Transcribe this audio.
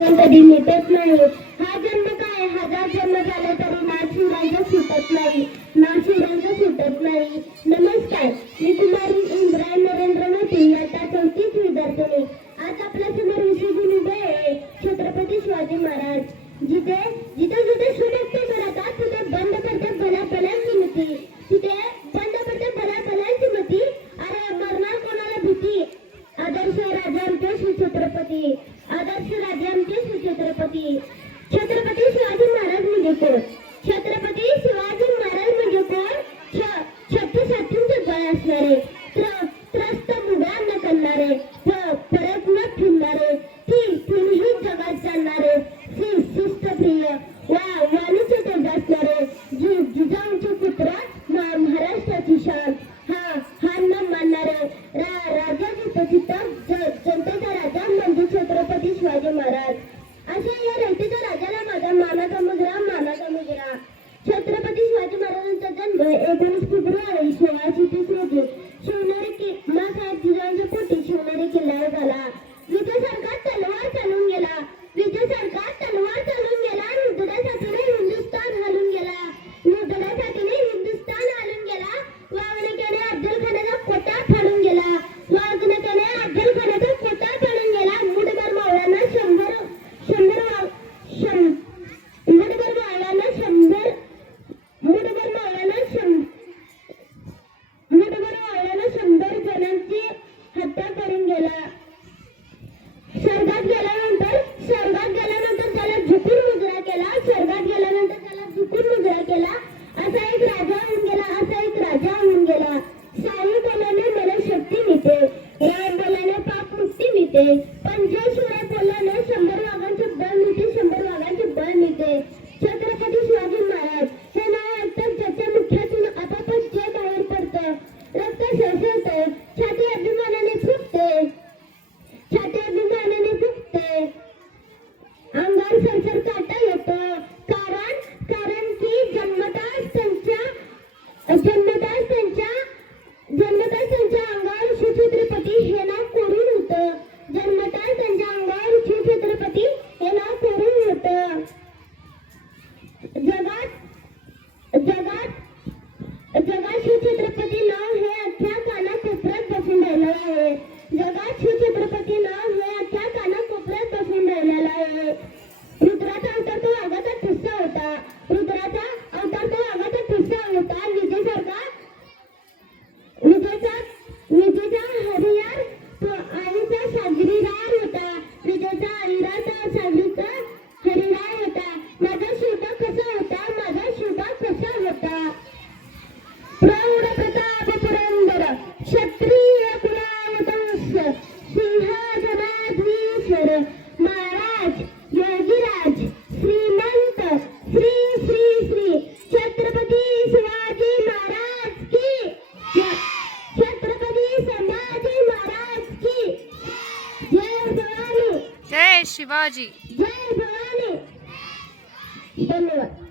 कधी मिटत नाही। हा जन्म काय हजार जन्म झाले तरी नाशिवरांचा सुटत नाही, नाशिवरांचा सुटत नाही। नमस्कार, मी कुमारी इंद्रायणी नरेंद्र मोती इयत्ता 4th विद्यार्थिनी। आज आपल्या समोर विषय घेऊन उभे आहे छत्रपती शिवाजी महाराज। जिथे जिथे जिथे सुटते मराठा तिथे बंद पडते भल्या भल्यांची मती, तिथे बंद पडते भल्या भल्यांची मती। अरे मरणार कोणाला भीती, आदर्श राजा आमचे छत्रपती, आदर्श राजा आमचे छत्रपती। छत्रपती शिवाजी महाराज म्हणजे कोण? छत्रपती शिवाजी महाराज म्हणजे कोण? छत्तीस साथींचे बळ असणारे, त्रस्त मुगा न करणारे, परत न फिरणारे, तीनही जगात जाणारे, शिस्तप्रिय वाणीचे तेज असणारे, जिजाऊंचे पुत्र, महाराष्ट्राची शान, हार न मानणारे, राजाचे प्रचित जनतेचा राजा म्हणजे छत्रपती शिवाजी महाराज। अशा या रयतेच्या राजाला माझा मानाचा मुजरा, मानाचा मुजरा। छत्रपती शिवाजी महाराजांचा जन्म 19 फेब्रुवारी 1630 रोजी शिवनेरी मासाहेब जिजाऊंच्या पोटी शिवनेरी किल्ल्यावर झाला। विजयासारखा तलवार चालून गेला, विजयासारखा तलवार चालून गेला, निधड्यासाठीने हिंदुस्थान हालून गेला, निधड्यासाठीने हिंदुस्थान हालून गेला। वाघनक्याने अफजल खानाचा कोटा फाडून गेला, वाघनक्याने अफजल खानाचा कोटा फाडून गेला। मुठभर मावळ्यांना शंभर जणांची हत्या करून गेला। स्वर्गात गेल्यानंतर त्याला झुकून मुजरा केला, स्वर्गात गेल्यानंतर त्याला झुकून मुजरा केला। असा एक राजा होऊन गेला, असा एक राजा होऊन गेला। साई बोलाने मला शक्ती मिळते, राम बोलाने पाप मुक्ती मिळते, पंचेश्वर बोलाने 100 वाघांचे बळ मिळते, 100 वाघांचे बळ मिळते। छत्रपती शिवाजी महाराज हे नाव ऐकताच ज्याच्या मुख्यातून आपापच जे बाहेर पडतं, रक्त सळसळतं, छाती अभिमानाने फुटते, छाती अभिमानाने फुटते, अंगावर सरसर काटा येतो। कारण की जन्मताच त्यांच्या अंगावर शिवछत्रपती हे नाव कोरून होतं, जन्मताच त्यांच्या अंगावर शिवछत्रपती हे नाव कोरून होतं। जगात शिवछत्रपती नाव हे अख्ख्या कानाकोपऱ्यात बसून राहिलं आहे, जगात शिवछत्रपती नाव हे अख्ख्या कानाकोपऱ्यात बसून राहिलेलं आहे। रुद्राचा अवतार तो वाघाचा ठुसा होता, रुद्राचा अवतार तो वाघाचा ठुसा होता। विजेचा हरियार तो आईचा सागरीरार होता, विजेचा हरिराचा सागरीचा हरिरार होता। माझा शिवबा कसा होता, माझा शिवबा कसा होता। प्रौढ प्रताप पुरंदर क्षत्रिय कुलावतंस सिंहासनाधीश्वर महाराज योगीराज श्रीमंत श्री श्री श्री छत्रपती शिवाजी महाराज की, छत्रपती संभाजी महाराज की जय भवानी, जय शिवाजी, जय भवानी। धन्यवाद।